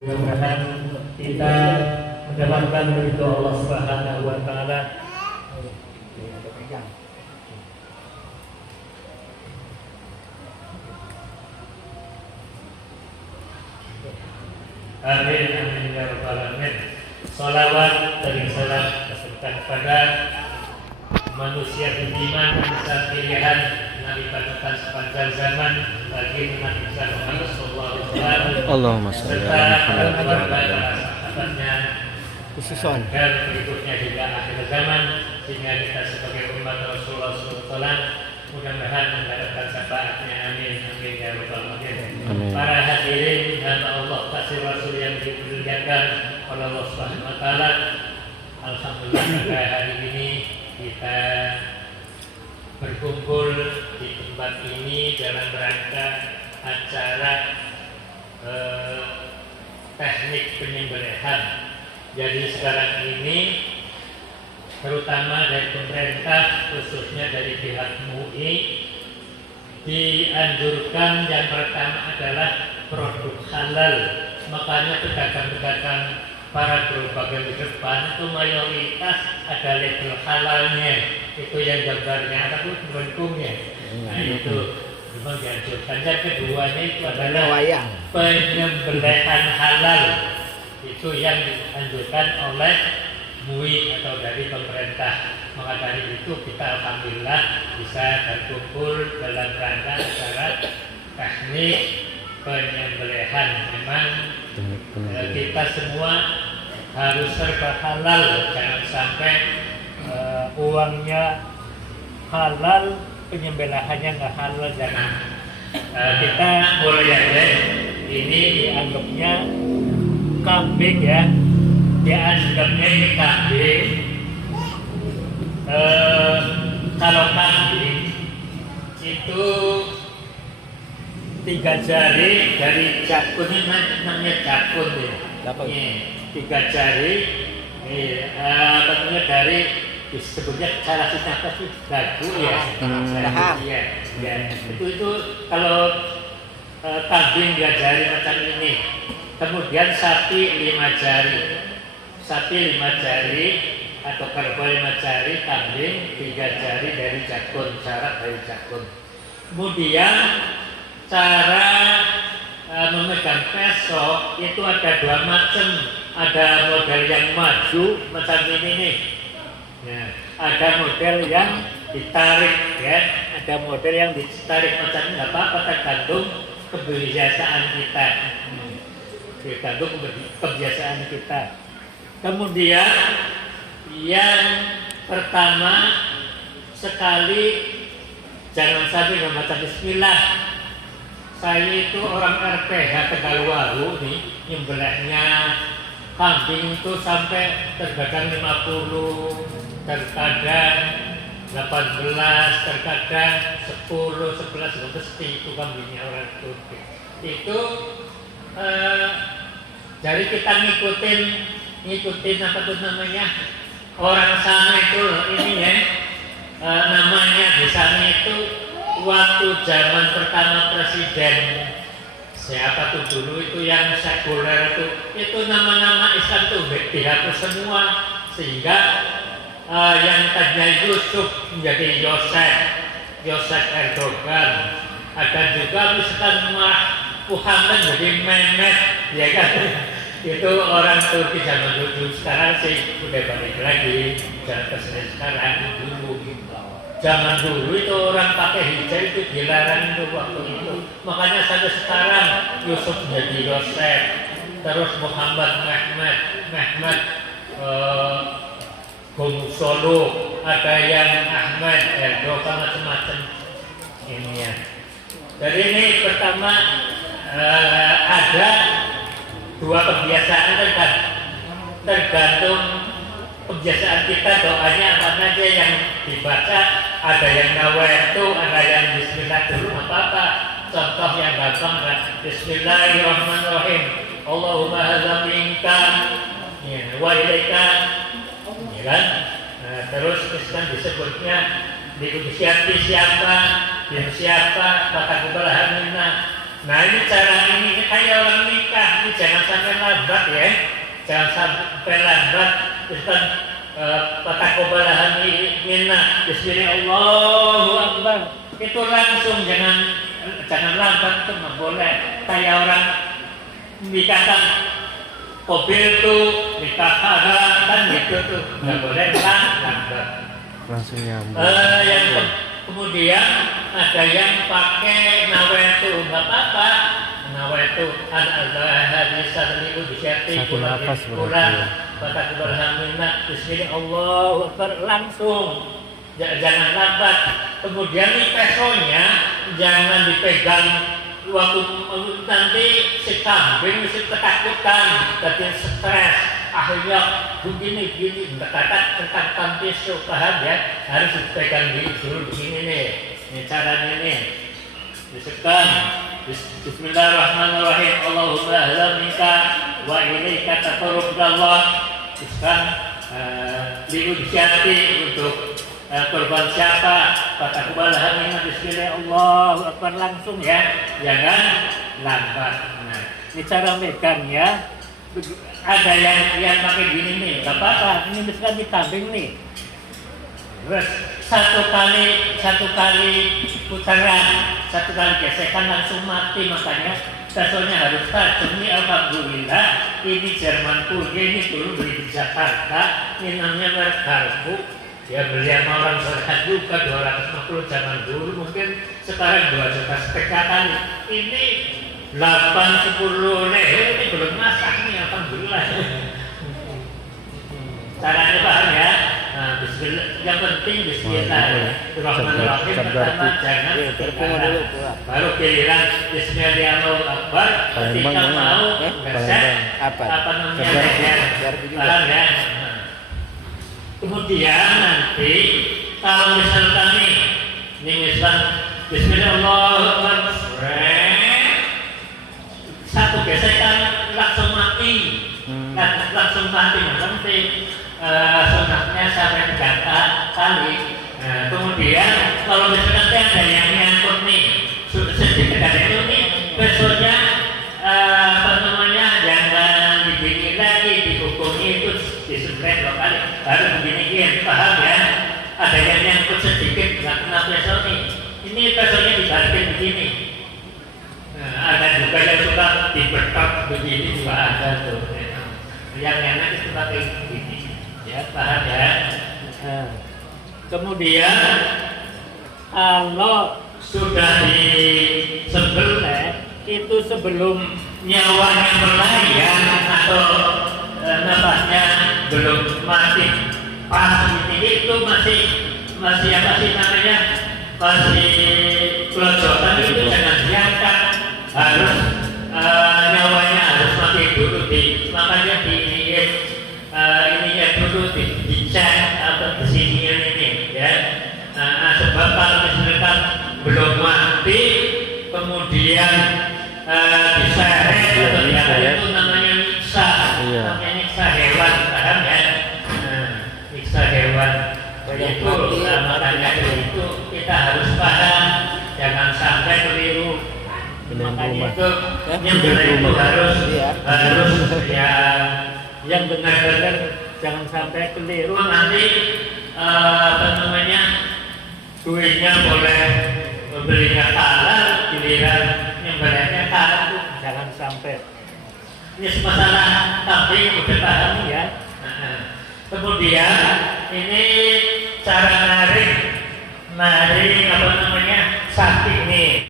Mudah-mudahan kita mendapatkan ridho Allah Subhanahu wa taala. Amin amin ya rabbal alamin. Salawat dan salam kepada manusia beriman bisa pilihan Nabi panutan sepanjang zaman bagi umat Islam Muhammad sallallahu alaihi wasallam. Allahumma shalli ala Muhammad sahabatnya khususon dan berikutnya juga akhir zaman, sehingga kita sebagai umat Rasulullah SAW mudah-mudahan mendapatkan syafaatnya. Amin amin ya rabbal alamin. Para hadirin dan Allah kasih Rasul yang dimuliakan oleh Allah Subhanahu wa taala. Alhamdulillah pada hari ini kita berkumpul di tempat ini dalam rangka acara teknik penyembelihan. Jadi sekarang ini terutama dari pemerintah, khususnya dari pihak MUI, dianjurkan yang pertama adalah produk halal. Makanya pedagang-pedagang para gerobak di depan itu mayoritas ada label halalnya, itu yang gambarnya ataupun bentuknya. Nah itu memang dianjurkan. Yang keduanya itu adalah penyembelihan halal, itu yang dianjurkan oleh MUI atau dari pemerintah. Maka dari itu kita alhamdulillah bisa berkumpul dalam rangka acara teknik penyembelihan. Memang kita semua harus serba halal, jangan sampai uangnya halal, penyembelihannya nggak halal, jangan. Kita mulai aja. Ini dianggapnya kambing ya, dianggapnya ini kambing. Kalau kambing itu 3 jari dari jakun, ini namanya jakun ya. 3 jari, namanya dari disebutnya cara apa sih, dagu ya. Ya. Itu kalau kambing 3 jari macam ini. Kemudian sapi 5 jari, sapi 5 jari atau kerbau 5 jari, kambing 3 jari dari jakun, jarak dari jakun. Kemudian cara memegang pesok itu ada 2 macam. Ada model yang maju macam ini nih. Ya, ada model yang ditarik ya, ada model yang ditarik macam ini. Apa tergantung kebiasaan kita. Tergantung kebiasaan kita. Kemudian yang pertama sekali jangan sampai membaca bismillah. Saya itu orang RPH Tegalwaru nih, nyembelihnya kambing itu sampai terkadang 50, terkadang 18, terkadang 10, 11, pasti itu kambingnya orang Turki. Itu jadi kita ngikutin apa tuh namanya, orang sana itu ini ya, namanya di sana itu waktu zaman pertama presiden siapa tuh dulu itu yang sekuler itu nama-nama Islam tuh dihapus semua, sehingga yang tadinya Yusuf menjadi Yosef Erdogan, ada juga misalkan Muhammad jadi Mehmet, ya kan? Itu orang Turki zaman dulu. Sekarang sih udah balik lagi jangan presiden sekarang. Zaman dulu itu orang pakai hijab itu dilarang itu waktu itu. Makanya sampai sekarang Yusuf menjadi Yosef, terus Muhammad Mehmet Solo, ada yang Ahmad Erdogan, macam-macam ini ya. Jadi ini pertama ada 2 kebiasaan tergantung kebiasaan kita, doanya apa aja yang dibaca. Ada yang nawaitu, ada yang bismillah dulu, apa-apa. Contoh yang gampang adalah Bismillahirrahmanirrahim. Allahumma hadza minka wa ilaika, ya kan? Terus kan disebutnya siapa, maka kubalah minna. Nah ini cara ini kayak orang nikah, ini jangan sampai lambat ya, jangan sampai lambat. Terus kan patakobalahan minna, Bismillah Allahu Akbar, itu langsung jangan lambat, itu nggak boleh. Kayak orang nikahkan mobil tuh, nikah kan gitu tuh, nggak boleh lambat. Langsung nyambung. Kemudian ada yang pakai nawaitu, nggak apa-apa. Nawaitu hadis satu disyati Satu nafas berarti. kata keberhamina Bismillah Allahu Akbar, langsung jangan lambat. Kemudian ini pesonya jangan dipegang waktu nanti si kambing mesti ketakutan, jadi stres, akhirnya begini tentang pisau, paham ya, harus dipegang dulu begini nih, ini caranya nih, disekan. Bismillahirrahmanirrahim. Allahumma ahlamika wa ilaika taqarrubullah. Disekan diucapkan untuk korban siapa, kata kebalahan Bismillah Allahu Akbar, langsung ya, jangan lambat. Nah, ini cara megangnya. Ada yang pakai gini nih, nggak apa-apa, ini bisa ditambing nih. Terus satu kali putaran, satu kali gesekan langsung mati, makanya pesonya harus tajam. Ini alhamdulillah, ini Jerman Purge, ini dulu beli di Jakarta, ini namanya merek Galbu. Ya beli sama orang Korea juga 250 zaman dulu, mungkin sekarang 2 juta setengah kali. Ini 8-10 ini belum masak nih, alhamdulillah. Caranya paham ya? Nah, bismillah, yang penting Bismillahirrahmanirrahim. Pertama jangan dulu, baru giliran Bismillahirrahmanirrahim. Ketika mau gesek apa namanya paham ya? Kemudian nanti kalau misalkan ini misal Bismillahirrahmanirrahim, satu gesekan langsung mati, langsung mati nanti sunatnya sampai 3 kali. Kemudian kalau misalkan ada yang nyangkut nih sedikit ada itu nih, besoknya jangan digini lagi, dihukumi itu disembelih 2 kali, baru begini paham ya? Ada yang nyangkut sedikit nggak kena besok nih, ini besoknya dibalikin begini. Ada juga yang suka dibetok begini juga ada tuh. Yang enak itu pakai begini, ya paham ya. Kemudian kalau sudah disembelih itu sebelum nyawanya melayang atau nafasnya belum mati pas itu masih apa sih namanya, masih kelojotan, itu jangan diangkat, harus nyawanya harus mati dulu, makanya ininya dulu dicek atau kesinian ini ya. Sebab kalau misalkan belum mati kemudian diseret atau itu namanya nyiksa, namanya nyiksa hewan, paham ya? Nyiksa hewan itu, makanya itu kita harus paham, jangan sampai keliru. Makanya itu yang benar itu harus ya, yang benar-benar jangan sampai keliru. Nanti duitnya boleh belinya halal, giliran nyembelihnya halal, jangan sampai. Ini masalah kambing udah paham ya. Kemudian ini cara narik sapi nih.